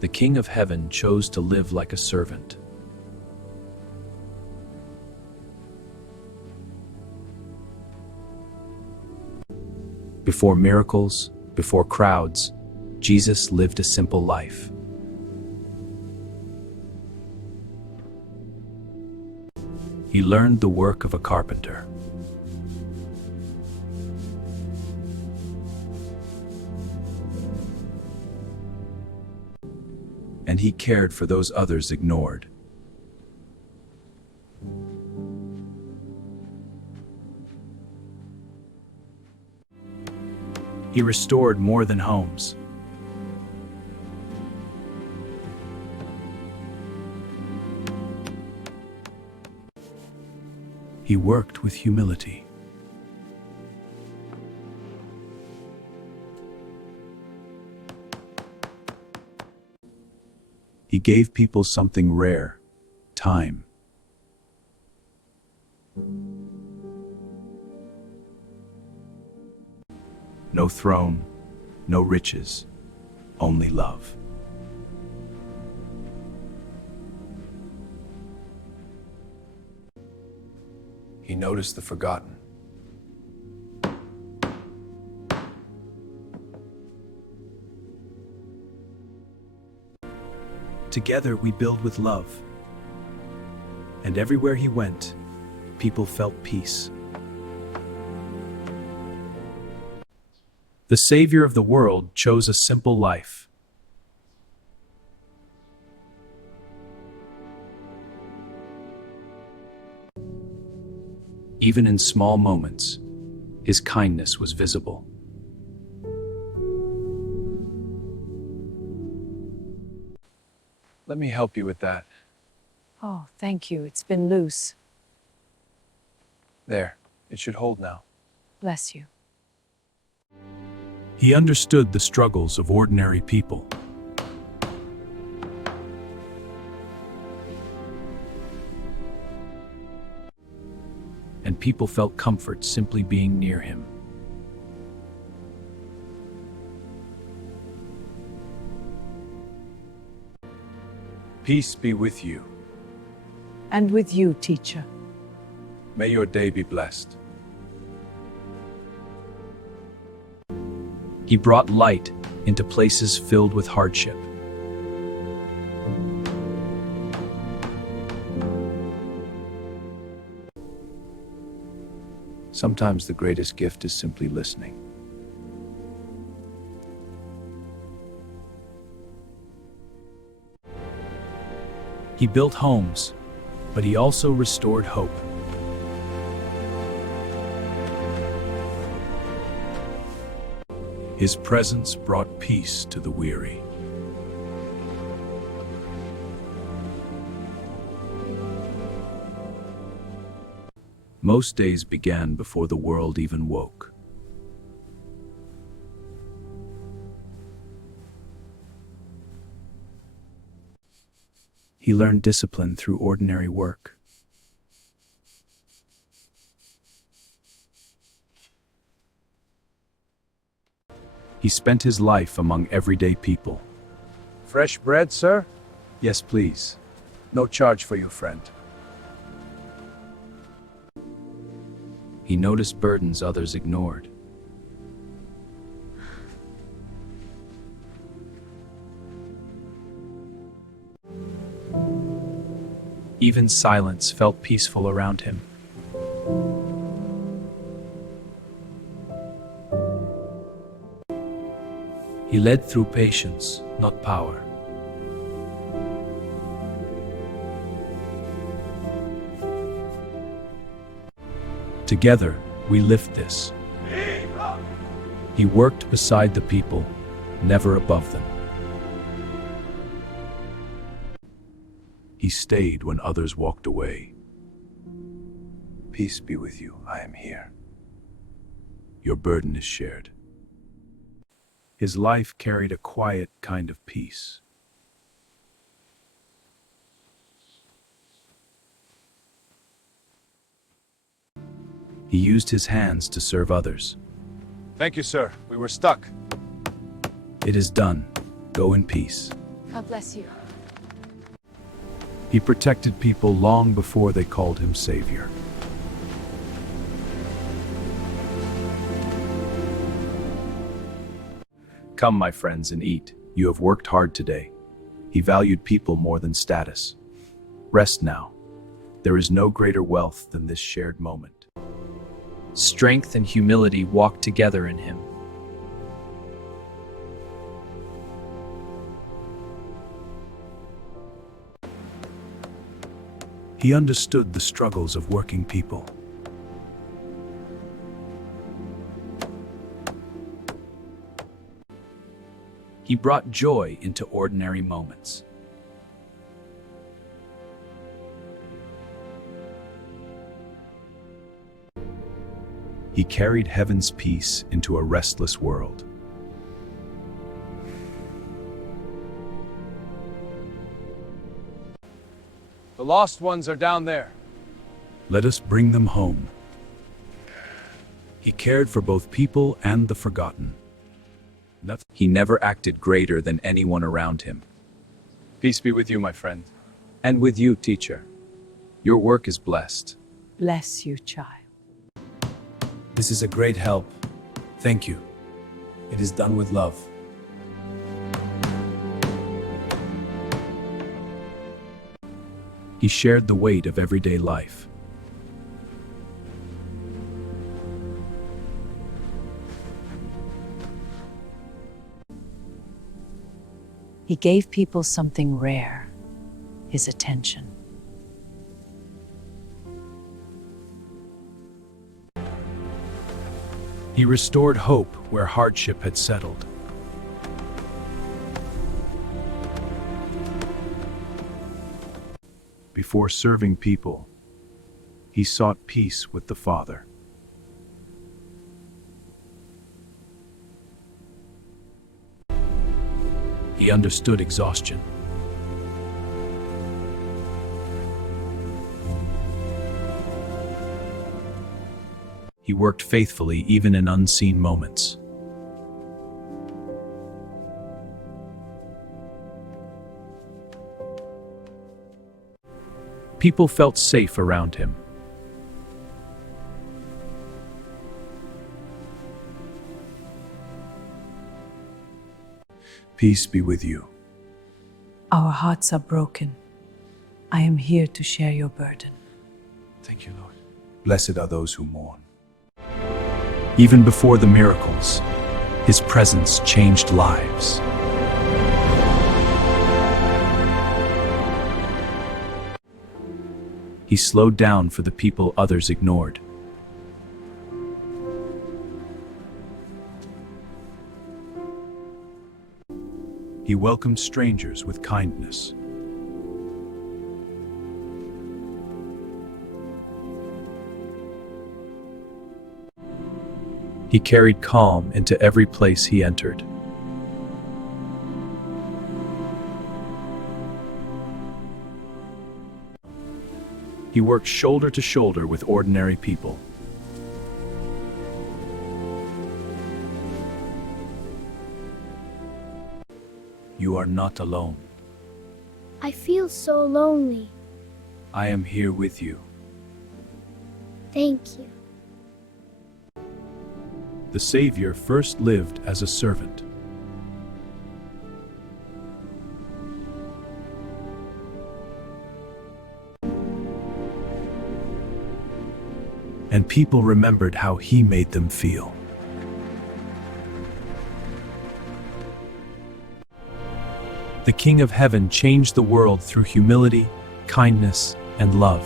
The King of Heaven chose to live like a servant. Before miracles, before crowds, Jesus lived a simple life. He learned the work of a carpenter. And he cared for those others ignored. He restored more than homes. He worked with humility. He gave people something rare: time. No throne, no riches, only love. He noticed the forgotten. Together we build with love. And everywhere he went, people felt peace. The Savior of the world chose a simple life. Even in small moments, his kindness was visible. Let me help you with that. Oh, thank you. It's been loose. There, it should hold now. Bless you. He understood the struggles of ordinary people. And people felt comfort simply being near him. Peace be with you. And with you, teacher. May your day be blessed. He brought light into places filled with hardship. Sometimes the greatest gift is simply listening. He built homes, but he also restored hope. His presence brought peace to the weary. Most days began before the world even woke. He learned discipline through ordinary work. He spent his life among everyday people. Fresh bread, sir? Yes, please. No charge for you, friend. He noticed burdens others ignored. Even silence felt peaceful around him. He led through patience, not power. Together, we lift this. He worked beside the people, never above them. He stayed when others walked away. Peace be with you, I am here. Your burden is shared. His life carried a quiet kind of peace. He used his hands to serve others. Thank you, sir. We were stuck. It is done. Go in peace. God bless you. He protected people long before they called him Savior. Come, my friends, and eat. You have worked hard today. He valued people more than status. Rest now. There is no greater wealth than this shared moment. Strength and humility walked together in him. He understood the struggles of working people. He brought joy into ordinary moments. He carried heaven's peace into a restless world. The lost ones are down there. Let us bring them home. He cared for both people and the forgotten. He never acted greater than anyone around him. Peace be with you, my friend. And with you, teacher. Your work is blessed. Bless you, child. This is a great help. Thank you. It is done with love. He shared the weight of everyday life. He gave people something rare, his attention. He restored hope where hardship had settled. Before serving people, he sought peace with the Father. He understood exhaustion. He worked faithfully even in unseen moments. People felt safe around him. Peace be with you. Our hearts are broken. I am here to share your burden. Thank you, Lord. Blessed are those who mourn. Even before the miracles, his presence changed lives. He slowed down for the people others ignored. He welcomed strangers with kindness. He carried calm into every place he entered. He worked shoulder to shoulder with ordinary people. You are not alone. I feel so lonely. I am here with you. Thank you. The Savior first lived as a servant. And people remembered how he made them feel. The King of Heaven changed the world through humility, kindness, and love.